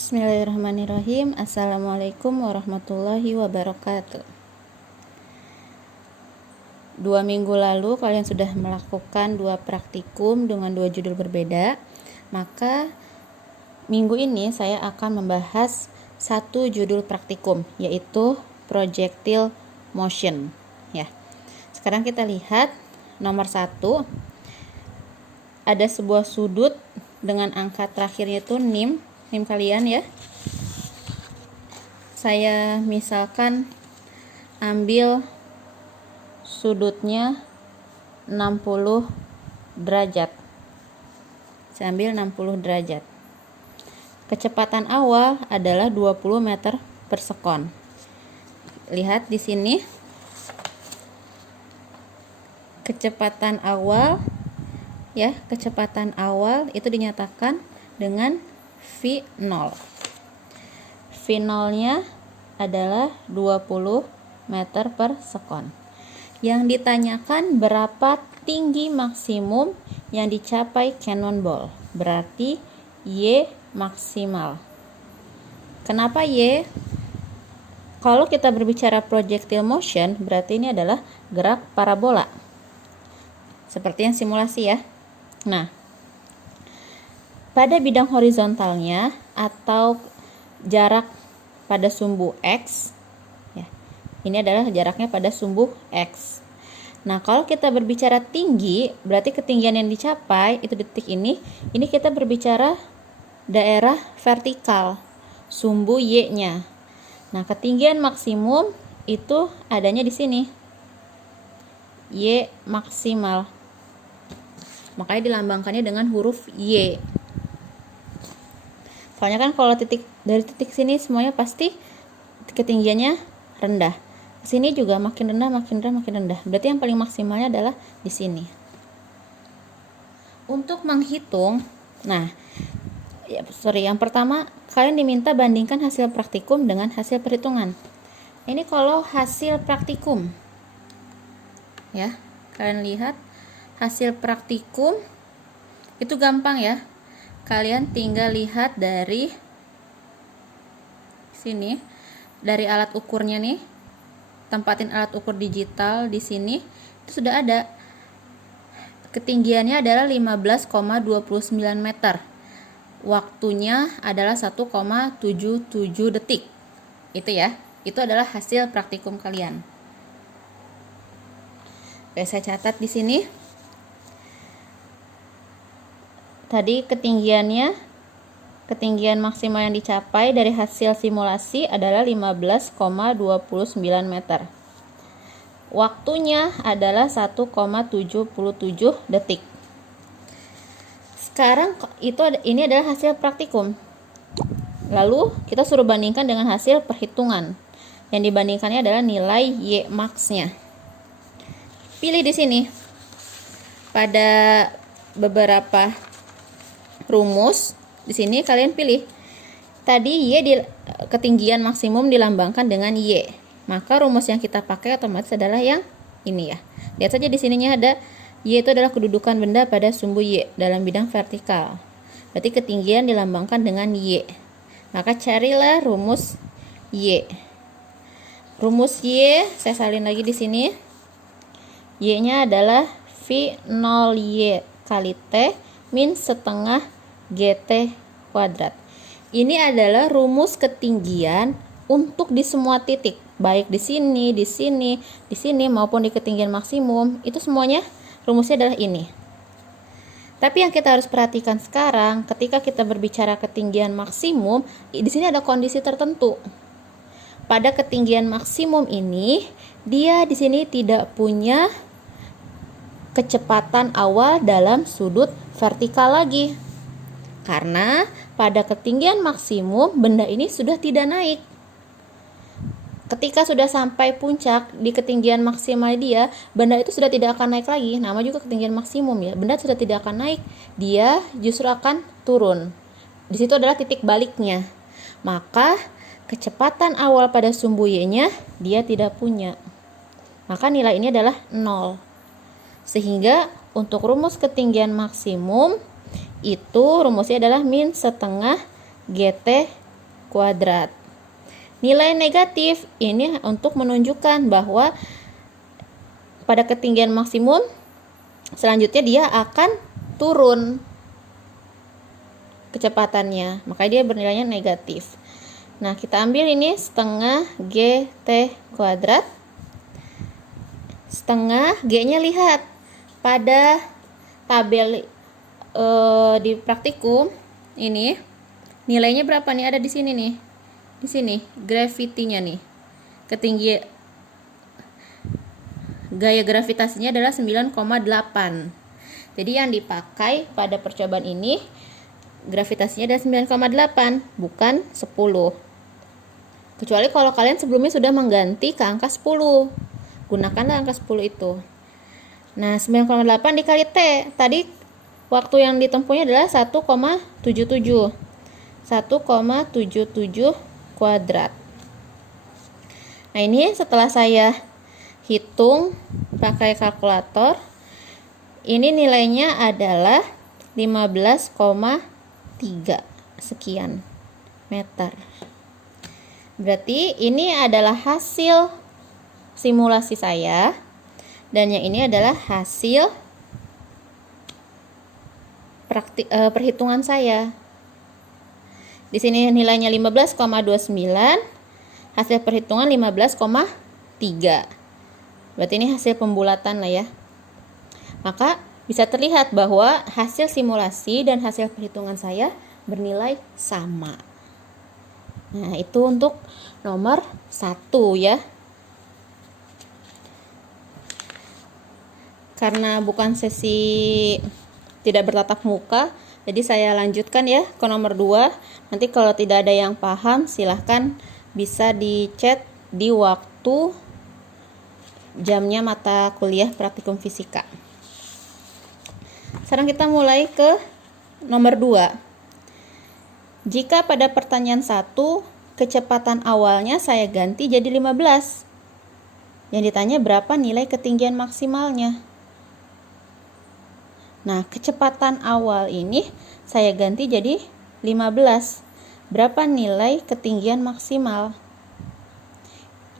Bismillahirrahmanirrahim. Assalamualaikum warahmatullahi wabarakatuh. 2 minggu lalu kalian sudah melakukan 2 praktikum dengan 2 judul berbeda. Maka minggu ini saya akan membahas 1 judul praktikum, yaitu projectile motion. Ya. Sekarang kita lihat nomor 1. Ada sebuah sudut dengan angka terakhirnya itu nim kalian ya. Saya misalkan ambil sudutnya 60 derajat. Saya ambil 60 derajat. Kecepatan awal adalah 20 meter per sekon. Lihat di sini. Kecepatan awal ya, kecepatan awal itu dinyatakan dengan V0. V0-nya adalah 20 meter per sekon. Yang ditanyakan berapa tinggi maksimum yang dicapai cannonball. Berarti Y maksimal. Kenapa Y? Kalau kita berbicara projectile motion, berarti ini adalah gerak parabola. Seperti yang simulasi ya. Nah, pada bidang horizontalnya atau jarak pada sumbu X, ya, ini adalah jaraknya pada sumbu X. Nah, kalau kita berbicara tinggi, berarti ketinggian yang dicapai itu detik ini kita berbicara daerah vertikal, sumbu Y-nya. Nah, ketinggian maksimum itu adanya di sini, Y maksimal. Makanya dilambangkannya dengan huruf Y. Soalnya kan kalau dari titik sini semuanya pasti ketinggiannya rendah. Sini juga makin rendah, makin rendah, makin rendah. Berarti yang paling maksimalnya adalah di sini. Untuk menghitung, yang pertama kalian diminta bandingkan hasil praktikum dengan hasil perhitungan. Ini kalau hasil praktikum, ya, kalian lihat hasil praktikum itu gampang ya. Kalian tinggal lihat dari sini, dari alat ukurnya nih, tempatin alat ukur digital di sini, itu sudah ada. Ketinggiannya adalah 15,29 meter. Waktunya adalah 1,77 detik. Itu ya, itu adalah hasil praktikum kalian. Oke, saya catat di sini. Tadi ketinggian maksimal yang dicapai dari hasil simulasi adalah 15,29 meter. Waktunya adalah 1,77 detik. Sekarang ini adalah hasil praktikum. Lalu kita suruh bandingkan dengan hasil perhitungan. Yang dibandingkannya adalah nilai Y max-nya. Pilih di sini. Pada beberapa rumus di sini kalian pilih. Tadi ketinggian maksimum dilambangkan dengan Y. Maka rumus yang kita pakai otomatis adalah yang ini ya. Lihat saja di sininya ada Y itu adalah kedudukan benda pada sumbu Y dalam bidang vertikal. Berarti ketinggian dilambangkan dengan Y. Maka carilah rumus Y. Rumus Y saya salin lagi di sini. Y-nya adalah V0Y kali T min setengah GT kuadrat. Ini adalah rumus ketinggian untuk di semua titik, baik di sini, di sini, di sini maupun di ketinggian maksimum. Itu semuanya rumusnya adalah ini. Tapi yang kita harus perhatikan sekarang, ketika kita berbicara ketinggian maksimum, di sini ada kondisi tertentu. Pada ketinggian maksimum ini, dia di sini tidak punya kecepatan awal dalam sudut vertikal lagi. Karena pada ketinggian maksimum benda ini sudah tidak naik. Ketika sudah sampai puncak di ketinggian maksimal dia, benda itu sudah tidak akan naik lagi. Nama juga ketinggian maksimum ya. Benda sudah tidak akan naik, dia justru akan turun. Di situ adalah titik baliknya. Maka kecepatan awal pada sumbu Y-nya dia tidak punya. Maka nilai ini adalah 0. Sehingga untuk rumus ketinggian maksimum itu rumusnya adalah min setengah GT kuadrat. Nilai negatif ini untuk menunjukkan bahwa pada ketinggian maksimum selanjutnya dia akan turun kecepatannya, makanya dia bernilainya negatif. Nah, kita ambil ini setengah GT kuadrat. Setengah G-nya lihat pada tabel di praktikum ini nilainya berapa nih? Ada di sini nih. Di sini gravity-nya nih. Ketinggian gaya gravitasinya adalah 9,8. Jadi yang dipakai pada percobaan ini gravitasinya adalah 9,8, bukan 10. Kecuali kalau kalian sebelumnya sudah mengganti ke angka 10. Gunakanlah angka 10 itu. Nah, 9,8 dikali T. Tadi waktu yang ditempuhnya adalah 1,77. 1,77 kuadrat. Nah, ini setelah saya hitung pakai kalkulator, ini nilainya adalah 15,3 sekian meter. Berarti ini adalah hasil simulasi saya, dan yang ini adalah hasil perhitungan saya. Di sini nilainya 15,29, hasil perhitungan 15,3. Berarti ini hasil pembulatan lah ya. Maka bisa terlihat bahwa hasil simulasi dan hasil perhitungan saya bernilai sama. Nah, itu untuk nomor 1 ya. Karena bukan sesi tidak bertatap muka, jadi saya lanjutkan ya ke nomor 2. Nanti kalau tidak ada yang paham, silahkan bisa di chat di waktu jamnya mata kuliah praktikum fisika. Sekarang kita mulai ke nomor 2. Jika pada pertanyaan 1 kecepatan awalnya saya ganti jadi 15, yang ditanya berapa nilai ketinggian maksimalnya. Nah, kecepatan awal ini saya ganti jadi 15. Berapa nilai ketinggian maksimal?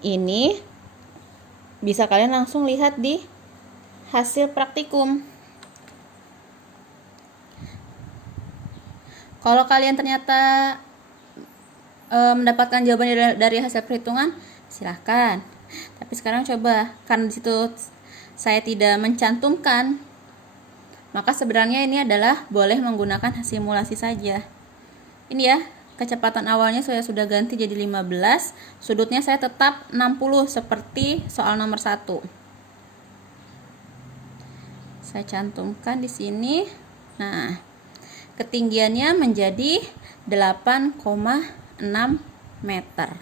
Ini bisa kalian langsung lihat di hasil praktikum. Kalau kalian ternyata mendapatkan jawaban dari hasil perhitungan, silahkan. Tapi sekarang coba, karena di situ saya tidak mencantumkan, maka sebenarnya ini adalah boleh menggunakan simulasi saja. Ini ya, kecepatan awalnya saya sudah ganti jadi 15, sudutnya saya tetap 60 seperti soal nomor 1. Saya cantumkan di sini. Nah, ketinggiannya menjadi 8,6 meter.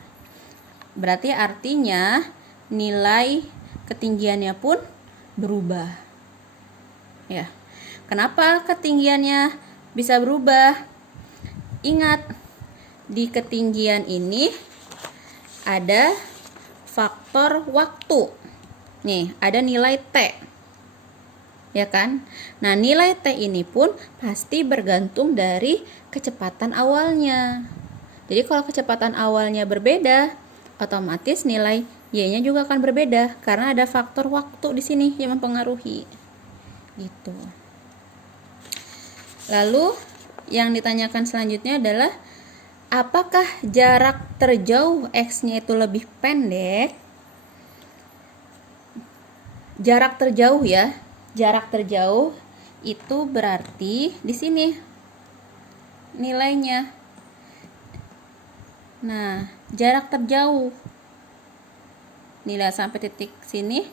Berarti artinya nilai ketinggiannya pun berubah. Ya. Kenapa ketinggiannya bisa berubah? Ingat, di ketinggian ini ada faktor waktu. Nih, ada nilai T. Ya kan? Nah, nilai T ini pun pasti bergantung dari kecepatan awalnya. Jadi kalau kecepatan awalnya berbeda, otomatis nilai Y-nya juga akan berbeda karena ada faktor waktu di sini yang mempengaruhi. Gitu. Lalu yang ditanyakan selanjutnya adalah apakah jarak terjauh X-nya itu lebih pendek? Jarak terjauh ya. Jarak terjauh itu berarti di sini nilainya. Nah, jarak terjauh. Nilai sampai titik sini.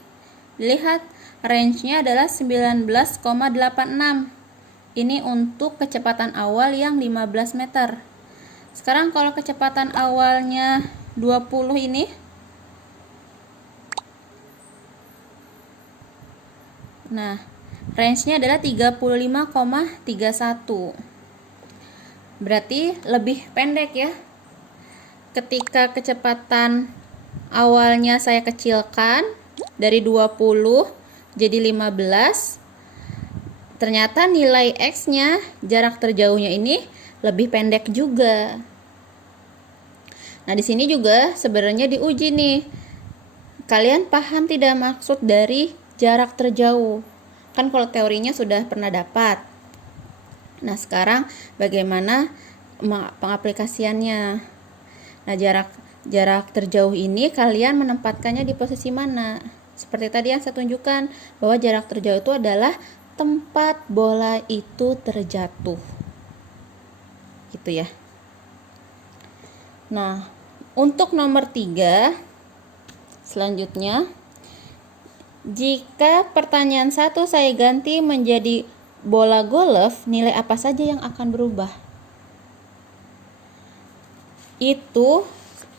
Lihat range-nya adalah 19,86. Ini untuk kecepatan awal yang 15 meter. Sekarang kalau kecepatan awalnya 20 ini, nah, range-nya adalah 35,31. Berarti lebih pendek ya. Ketika kecepatan awalnya saya kecilkan dari 20 jadi 15, ternyata nilai X-nya, jarak terjauhnya ini lebih pendek juga. Nah, di sini juga sebenarnya diuji nih. Kalian paham tidak maksud dari jarak terjauh? Kan kalau teorinya sudah pernah dapat. Nah, sekarang bagaimana pengaplikasiannya? Nah, jarak terjauh ini kalian menempatkannya di posisi mana? Seperti tadi yang saya tunjukkan, bahwa jarak terjauh itu adalah tempat bola itu terjatuh. Gitu ya. Nah, untuk nomor 3, selanjutnya, jika pertanyaan 1 saya ganti menjadi bola golf, nilai apa saja yang akan berubah? Itu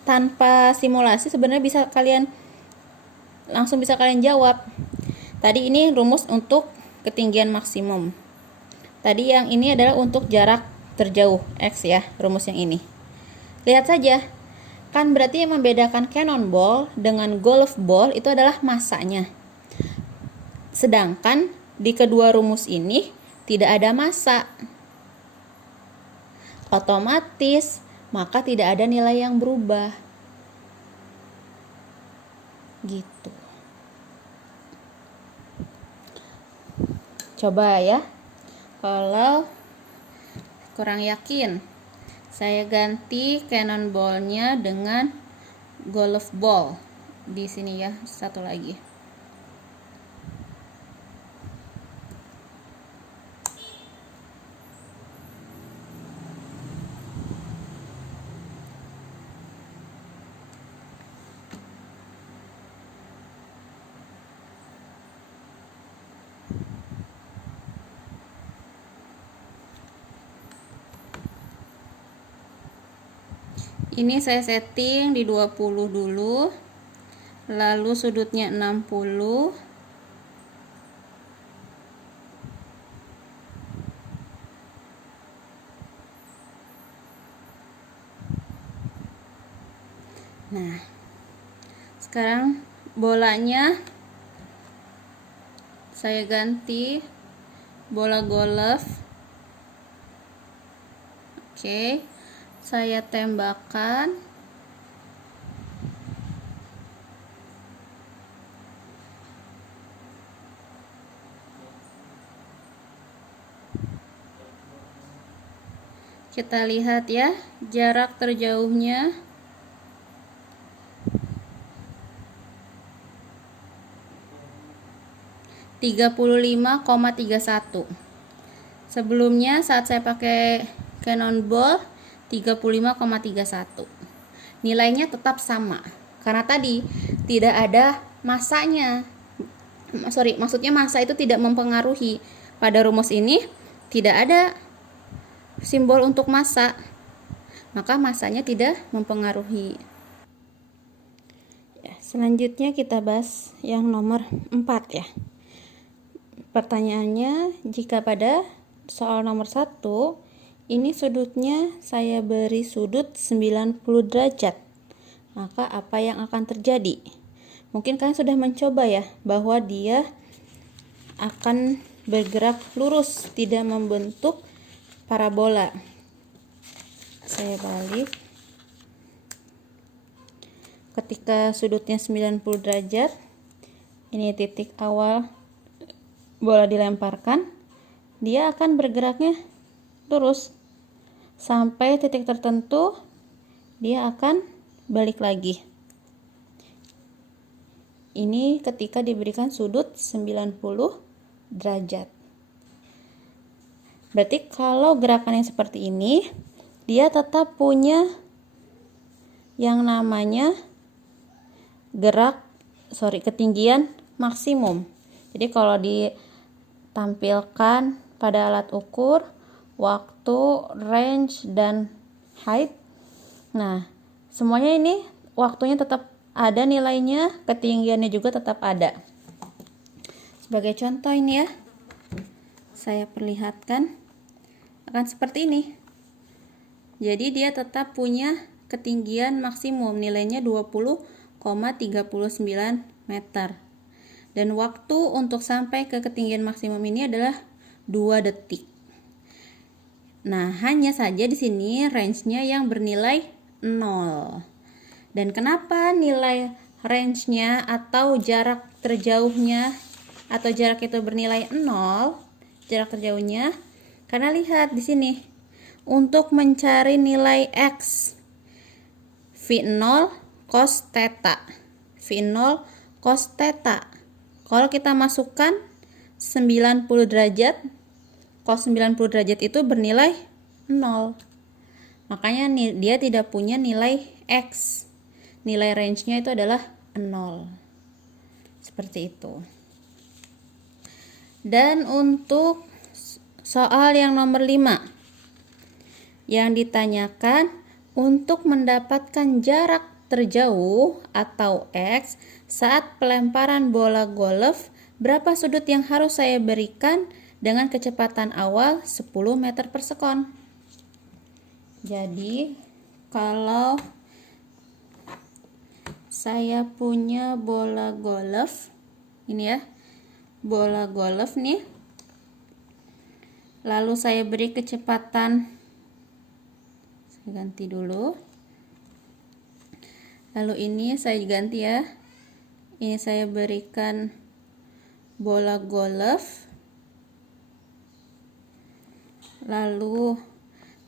tanpa simulasi sebenarnya langsung bisa kalian jawab. Tadi ini rumus untuk ketinggian maksimum. Tadi yang ini adalah untuk jarak terjauh X ya, rumus yang ini. Lihat saja, kan berarti yang membedakan cannonball dengan golf ball itu adalah masanya. Sedangkan di kedua rumus ini tidak ada massa. Otomatis maka tidak ada nilai yang berubah. Gitu. Coba ya. Kalau kurang yakin, saya ganti cannonball-nya dengan golf ball. Di sini ya, satu lagi. Ini saya setting di 20 dulu. Lalu sudutnya 60. Nah, sekarang bolanya saya ganti bola golf. Oke. Saya tembakkan. Kita lihat ya, jarak terjauhnya (35,31). Sebelumnya saat saya pakai cannonball 35,31. Nilainya tetap sama karena tadi tidak ada massanya. Maksudnya massa itu tidak mempengaruhi. Pada rumus ini tidak ada simbol untuk massa, maka massanya tidak mempengaruhi. Selanjutnya kita bahas yang nomor 4 ya. Pertanyaannya, jika pada soal nomor 1 ini sudutnya saya beri sudut 90 derajat, maka apa yang akan terjadi? Mungkin kalian sudah mencoba ya, bahwa dia akan bergerak lurus, tidak membentuk parabola. Saya balik. Ketika sudutnya 90 derajat, ini titik awal bola dilemparkan, dia akan bergeraknya lurus sampai titik tertentu, dia akan balik lagi. Ini ketika diberikan sudut 90 derajat. Berarti kalau gerakan yang seperti ini, dia tetap punya yang namanya ketinggian maksimum. Jadi kalau ditampilkan pada alat ukur waktu, range, dan height, nah semuanya ini waktunya tetap ada nilainya, ketinggiannya juga tetap ada. Sebagai contoh ini ya, saya perlihatkan akan seperti ini. Jadi dia tetap punya ketinggian maksimum, nilainya 20,39 meter. Dan waktu untuk sampai ke ketinggian maksimum ini adalah 2 detik. Nah, hanya saja di sini range-nya yang bernilai 0. Dan kenapa nilai range-nya atau jarak terjauhnya atau jarak itu bernilai 0, jarak terjauhnya? Karena lihat di sini, untuk mencari nilai X, V0 cos theta, V0 cos theta. Kalau kita masukkan 90 derajat, cos 90 derajat itu bernilai 0. Makanya dia tidak punya nilai X. Nilai range-nya itu adalah 0. Seperti itu. Dan untuk soal yang nomor 5, yang ditanyakan untuk mendapatkan jarak terjauh atau X saat pelemparan bola golf, berapa sudut yang harus saya berikan dengan kecepatan awal 10 meter per sekon. Jadi kalau saya punya bola golf, ini ya, bola golf nih, lalu saya beri kecepatan, saya ganti dulu, lalu ini saya ganti ya, ini saya berikan bola golf, lalu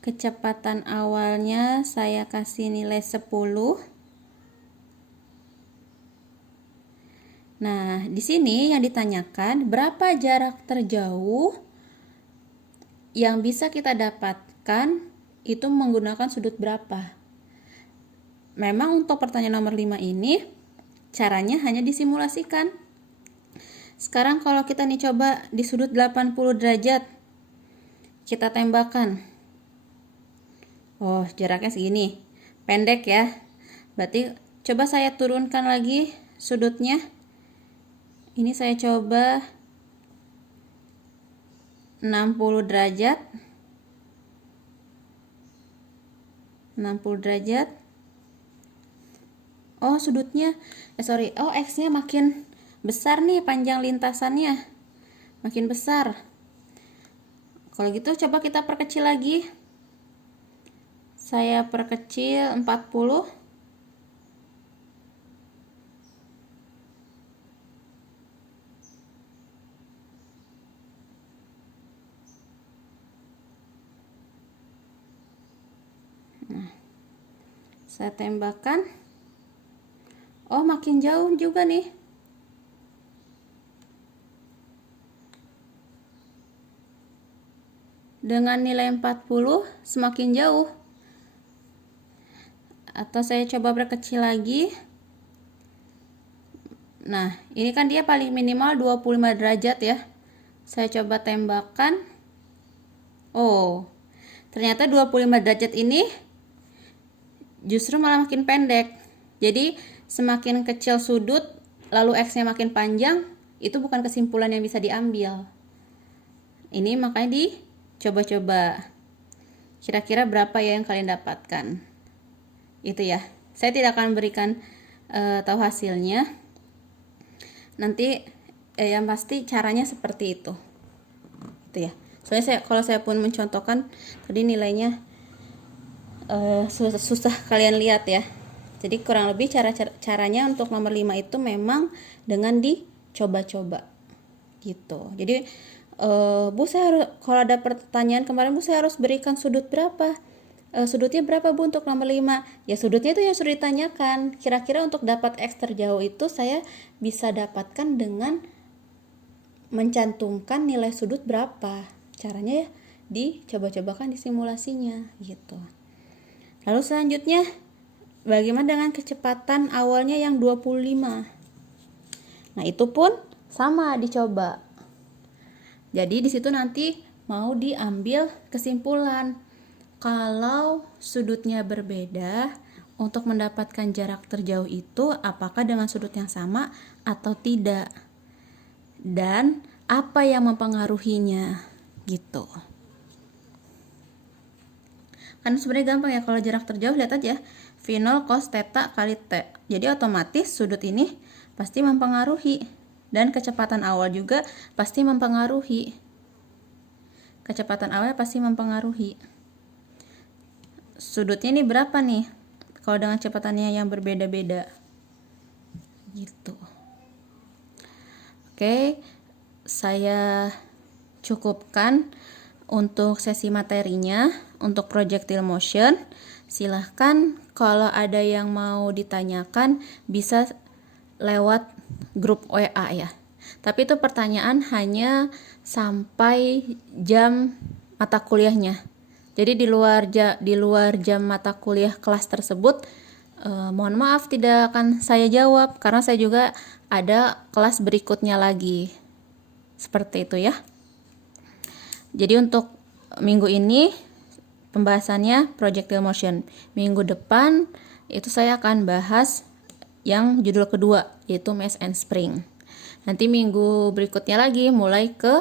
kecepatan awalnya saya kasih nilai 10. Nah, di sini yang ditanyakan berapa jarak terjauh yang bisa kita dapatkan itu menggunakan sudut berapa. Memang untuk pertanyaan nomor 5 ini caranya hanya disimulasikan. Sekarang kalau kita nih coba di sudut 80 derajat kita tembakkan. Oh, jaraknya segini. Pendek ya. Berarti coba saya turunkan lagi sudutnya. Ini saya coba 60 derajat. 60 derajat. Oh, sudutnya oh, X-nya makin besar nih, panjang lintasannya makin besar. Kalau gitu coba kita perkecil lagi. Saya perkecil 40. Nah, saya tembakkan. Oh, makin jauh juga nih. Dengan nilai 40 semakin jauh. Atau saya coba perkecil lagi. Nah, ini kan dia paling minimal 25 derajat ya. Saya coba tembakkan. Oh, ternyata 25 derajat ini justru malah makin pendek. Jadi semakin kecil sudut lalu X-nya makin panjang, itu bukan kesimpulan yang bisa diambil. Ini makanya dicoba-coba. Kira-kira berapa ya yang kalian dapatkan? Itu ya. Saya tidak akan berikan tahu hasilnya. Nanti yang pasti caranya seperti itu. Itu ya. Soalnya kalau saya pun mencontohkan tadi nilainya susah kalian lihat ya. Jadi kurang lebih caranya untuk nomor 5 itu memang dengan dicoba-coba gitu. Jadi Bu, saya harus, kalau ada pertanyaan kemarin Bu, saya harus berikan sudut berapa? Sudutnya berapa Bu untuk nomor 5? Ya sudutnya itu yang sudah ditanyakan. Kira-kira untuk dapat X terjauh itu saya bisa dapatkan dengan mencantumkan nilai sudut berapa. Caranya ya dicoba-cobakan di simulasinya gitu. Lalu selanjutnya, bagaimana dengan kecepatan awalnya yang 25? Nah, itu pun sama dicoba. Jadi di situ nanti mau diambil kesimpulan. Kalau sudutnya berbeda, untuk mendapatkan jarak terjauh itu apakah dengan sudut yang sama atau tidak? Dan apa yang mempengaruhinya gitu. Kan sebenarnya gampang ya, kalau jarak terjauh lihat aja V0 cos theta kali T. Jadi otomatis sudut ini pasti mempengaruhi, dan kecepatan awal juga pasti mempengaruhi. Kecepatan awal pasti mempengaruhi. Sudutnya ini berapa nih? kalau dengan catatannya yang berbeda-beda. Gitu. Oke, saya cukupkan untuk sesi materinya untuk projectile motion. Silahkan kalau ada yang mau ditanyakan bisa lewat grup WA ya. Tapi itu pertanyaan hanya sampai jam mata kuliahnya. Jadi di luar jam mata kuliah kelas tersebut, mohon maaf tidak akan saya jawab karena saya juga ada kelas berikutnya lagi. Seperti itu ya. Jadi untuk minggu ini pembahasannya projectile motion. Minggu depan itu saya akan bahas yang judul kedua, yaitu mass and spring. Nanti minggu berikutnya lagi mulai ke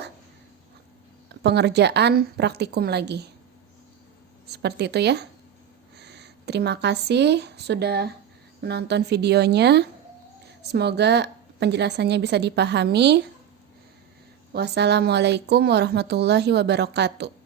pengerjaan praktikum lagi. Seperti itu ya. Terima kasih sudah menonton videonya. Semoga penjelasannya bisa dipahami. Wassalamualaikum warahmatullahi wabarakatuh.